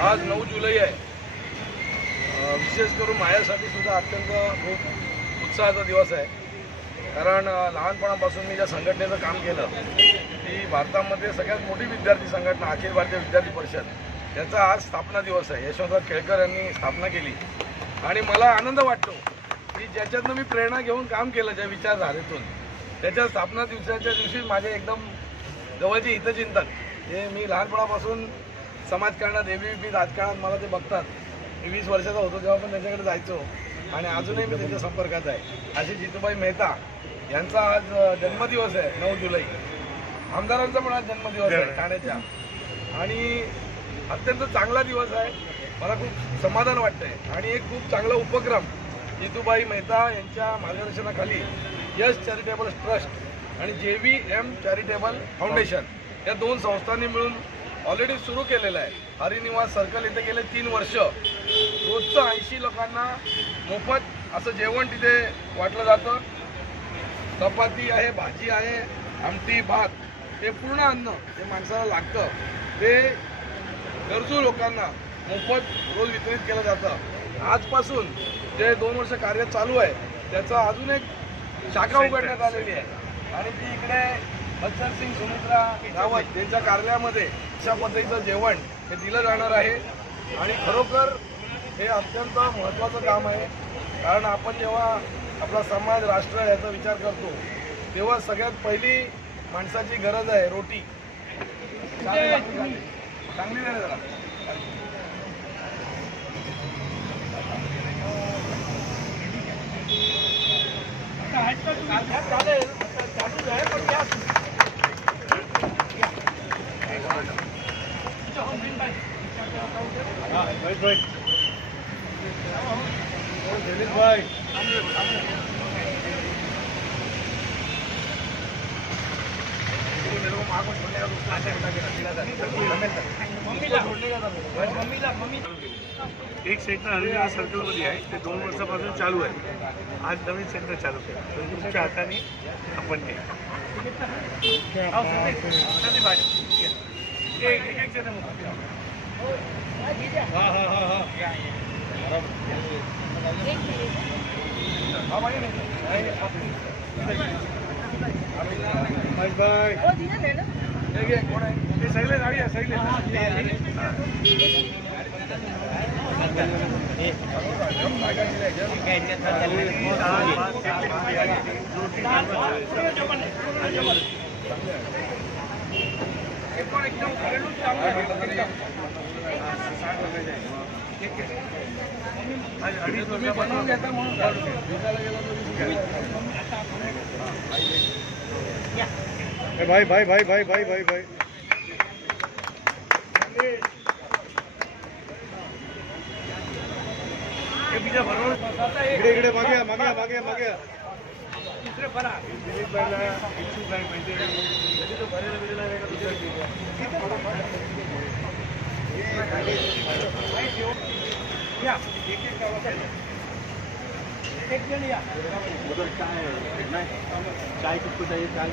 आज नऊ जुलै आहे. विशेष करून माझ्यासाठी सुद्धा अत्यंत खूप उत्साहाचा दिवस आहे. कारण लहानपणापासून मी ज्या संघटनेचं काम केलं ती भारतामध्ये सगळ्यात मोठी विद्यार्थी संघटना अखिल भारतीय विद्यार्थी परिषद त्याचा आज स्थापना दिवस आहे. यशवंतराव केळकर यांनी स्थापना केली. आणि मला आनंद वाटतो की ज्याच्यातनं मी प्रेरणा घेऊन काम केलं ज्या विचारधारेतून त्याच्या स्थापना दिवसाच्या दिवशी माझे एकदम जवळचे हितचिंतक हे मी लहानपणापासून समाजकारणात एबीव्हीपी राजकारणात मला ते बघतात. मी वीस वर्षाचा होतो जेव्हा पण त्यांच्याकडे जायचो. आणि अजूनही मी त्यांच्या संपर्कात आहे. अशी जितूबाई मेहता यांचा आज जन्मदिवस आहे नऊ जुलै. आमदारांचा पण आज जन्मदिवस आहे ठाण्याच्या. आणि अत्यंत चांगला दिवस आहे. मला खूप समाधान वाटतंय. आणि एक खूप चांगला उपक्रम जितूबाई मेहता यांच्या मार्गदर्शनाखाली यश चॅरिटेबल ट्रस्ट आणि जे व्ही एम चॅरिटेबल फाउंडेशन या दोन संस्थांनी मिळून ऑलरेडी सुरू केलेलं आहे. हरिनिवास सर्कल इथे गेले तीन वर्ष. रोजचं ऐंशी लोकांना मोफत असं जेवण तिथे वाटलं जातं. चपाती आहे भाजी आहे आमटी भात ते पूर्ण अन्न जे माणसाला लागतं. ते गरजू लोकांना मोफत रोज वितरित केलं जातं. आजपासून जे दोन वर्ष कार्य चालू आहे त्याचा अजून एक शाखा उघडण्यात आलेली आहे. आणि ती इकडे बच्चन सिंग सुमित्रा रावत यांच्या कार्यालयामध्ये अशा पद्धतीचं जेवण हे दिलं जाणार आहे. आणि खरोखर हे अत्यंत महत्त्वाचं काम आहे. कारण आपण जेव्हा आपला समाज राष्ट्र याचा विचार करतो तेव्हा सगळ्यात पहिली माणसाची गरज आहे रोटी. चांगली नाही जरा. एक सेंटर हरियाणा सर्कलमध्ये आहे. ते दोन वर्षापासून चालू आहे. आज नवीन सेंटर चालू केलं. तुमच्या हाताने आपण ते हो, संदीप भाई. ये, एक एक जण मग. हा हा हा हा हा बाई नाही. बाय बाय हे घे, कोण आहे ते सगळे गाडी आहे सगळे काय काय दिलंय याच्यात? हे पण एकदम घरेलूच चांगलं आहे. आणि तुम्ही बनवून घेता म्हणून विकायला गेला तरी भाई भाई भाई भाई भाई भाई भाई इकडे इकडे मागे या, मागे या, मागे या, मागे या. दिलीप भाईला इच्छुक आहे माहिती आहे. चाय किसको चाहिए चाय